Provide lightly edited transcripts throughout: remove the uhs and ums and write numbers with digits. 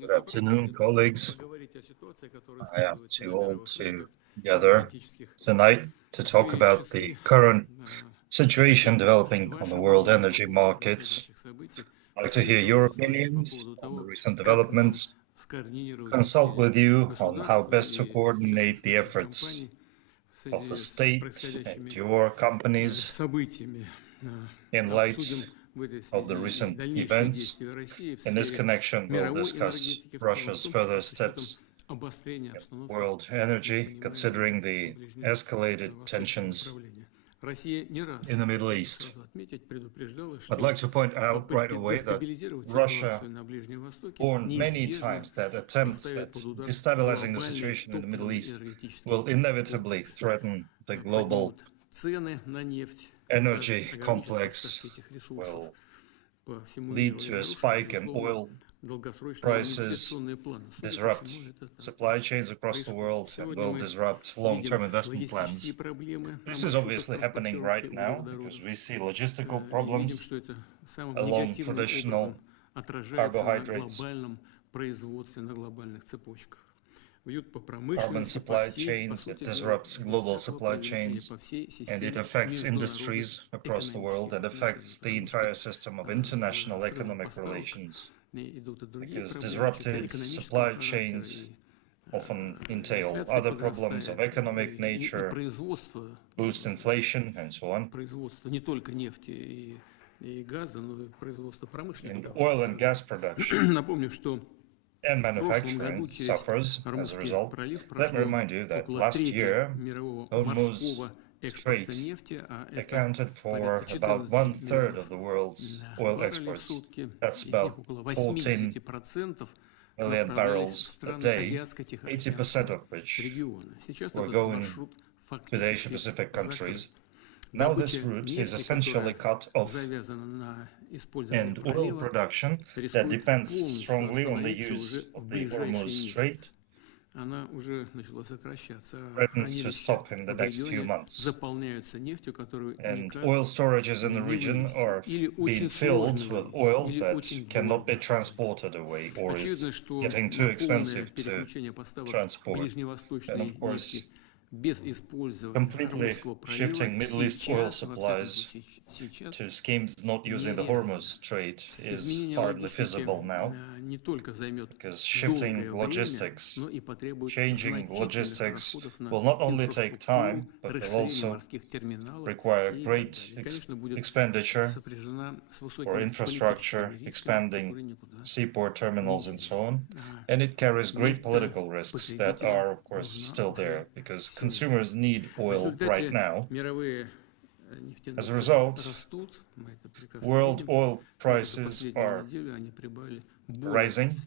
Good afternoon, colleagues. I asked you all to gather tonight to talk about the current situation developing on the world energy markets. I'd like to hear your opinions on the recent developments, consult with you on how best to coordinate the efforts of the state and your companies in light of the recent events. In this connection, we'll discuss Russia's further steps in world energy, considering the escalated tensions in the Middle East. I'd like to point out right away that Russia warned many times that attempts at destabilizing the situation in the Middle East will inevitably threaten the global energy complex, will lead to a spike in oil prices, disrupt supply chains across the world, and will disrupt long-term investment plans. This is obviously happening right now because we see logistical problems along traditional carbohydrates, carbon supply chains. It disrupts global supply chains, and it affects industries across the world and affects the entire system of international economic relations, because disrupted supply chains often entail other problems of economic nature, boost inflation, and so on. And oil and gas production and manufacturing suffers as a result. Let me remind you that last year, Hormuz Strait accounted for about 1/3 of the world's oil exports. That's about 14 million barrels a day, 80% of which were going to the Asia-Pacific countries. Now this route is essentially cut off, and oil production that depends strongly on the use of the Hormuz Strait threatens to stop in the next few months. And oil storages in the region are being filled with oil that cannot be transported away or is getting too expensive to transport. And of course, completely shifting Middle East oil supplies to schemes not using the Hormuz Strait is hardly feasible now, because shifting logistics, changing logistics will not only take time, but will also require great expenditure for infrastructure, expanding seaport terminals and so on. And it carries great political risks that are, of course, still there, because consumers need oil right now. As a result, world oil prices are rising.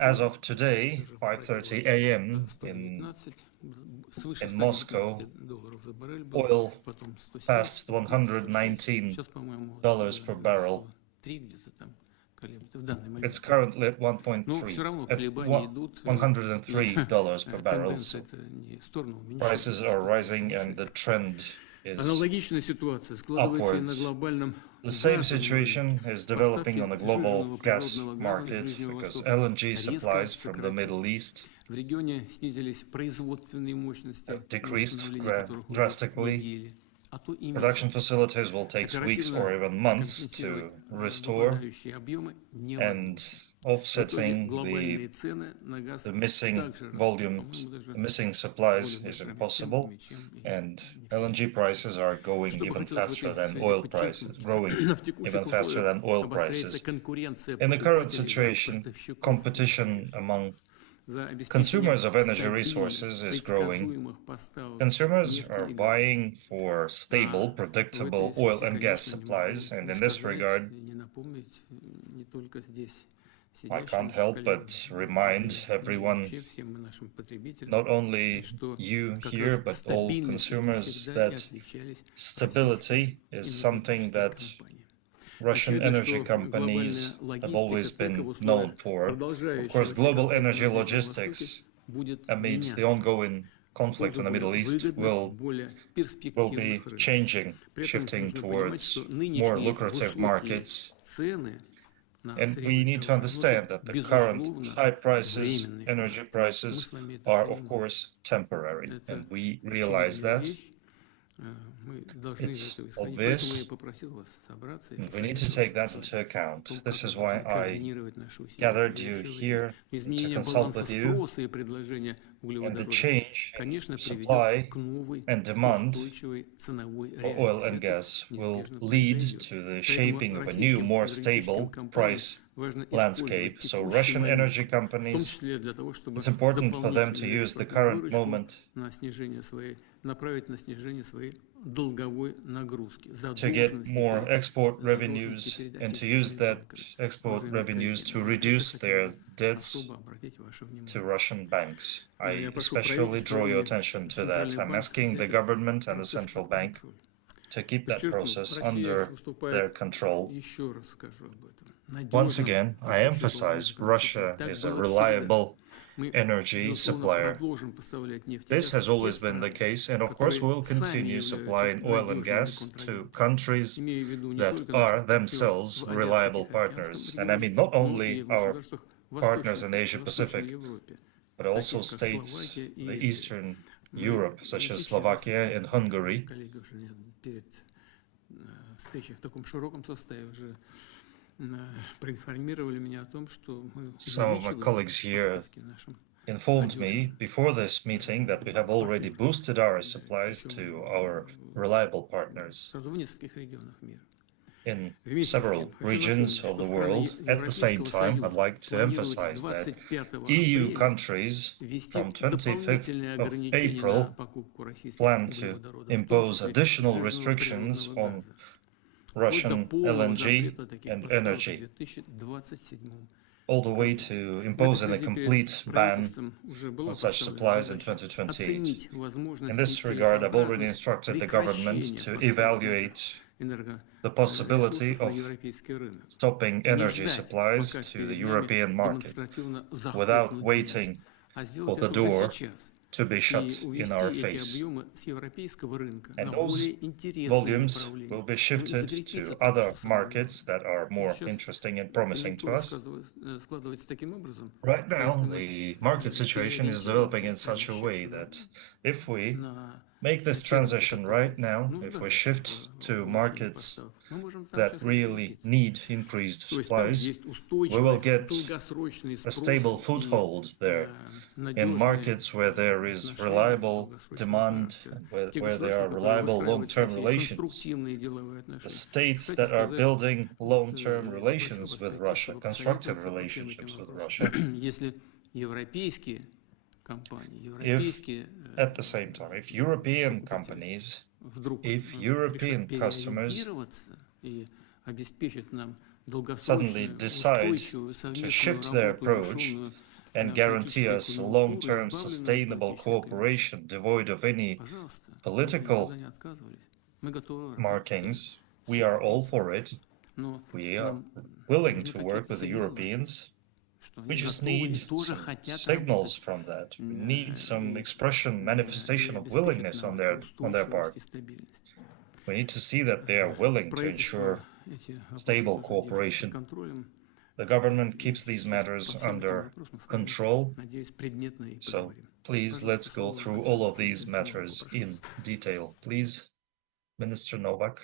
As of today, 5:30 a.m. in Moscow, oil passed $119 per barrel. It's currently at $103 per barrel. So prices are rising and the trend is upwards. The same situation is developing on the global gas market, because LNG supplies from the Middle East have decreased drastically. Production facilities will take weeks or even months to restore, and offsetting the missing volumes, the missing supplies is impossible, and LNG prices are going even faster than oil prices, growing even faster than oil prices. In the current situation, competition among consumers of energy resources is growing. Consumers are vying for stable, predictable oil and gas supplies, and in this regard, I can't help but remind everyone, not only you here, but all consumers, that stability is something that Russian energy companies have always been known for. Of course, global energy logistics, amid the ongoing conflict in the Middle East will be changing, shifting towards more lucrative markets. And we need to understand that the current high prices, energy prices, are, of course, temporary. And we realize that. It's obvious. And we need to take that into account. This is why I gathered you here to consult with you. And the change in supply and demand for oil and gas will lead to the shaping of a new, more stable price landscape. So Russian energy companies, it's important for them to use the current moment to get more export revenues and to use that export revenues to reduce their debts to Russian banks. I especially draw your attention to that. I'm asking the government and the central bank to keep that process under their control. Once again, I emphasize Russia is a reliable energy supplier. This has always been the case, and of course we will continue supplying oil and gas to countries that are themselves reliable partners. And I mean not only our partners in Asia Pacific, but also states in Eastern Europe, such as Slovakia and Hungary. Some of my colleagues here informed me before this meeting that we have already boosted our supplies to our reliable partners in several regions of the world. At the same time, I'd like to emphasize that EU countries from 25th of April plan to impose additional restrictions on Russian LNG and energy, all the way to imposing a complete ban on such supplies in 2028. In this regard, I've already instructed the government to evaluate the possibility of stopping energy supplies to the European market without waiting for the door to be shut in our face. And those volumes will be shifted to other markets that are more interesting and promising to us. Right now, the market situation is developing in such a way that if we make this transition right now, if we shift to markets that really need increased supplies, we will get a stable foothold there in markets where there is reliable demand, where there are reliable long-term relations. The states that are building long-term relations with Russia, constructive relationships with Russia, if at the same time, if European companies, if European customers suddenly decide to shift their approach and guarantee us long-term sustainable cooperation devoid of any political markings, we are all for it. We are willing to work with the Europeans. We just need some signals from that. We need some expression, manifestation of willingness on their part. We need to see that they are willing to ensure stable cooperation. The government keeps these matters under control. So please, let's go through all of these matters in detail. Please, Minister Novak.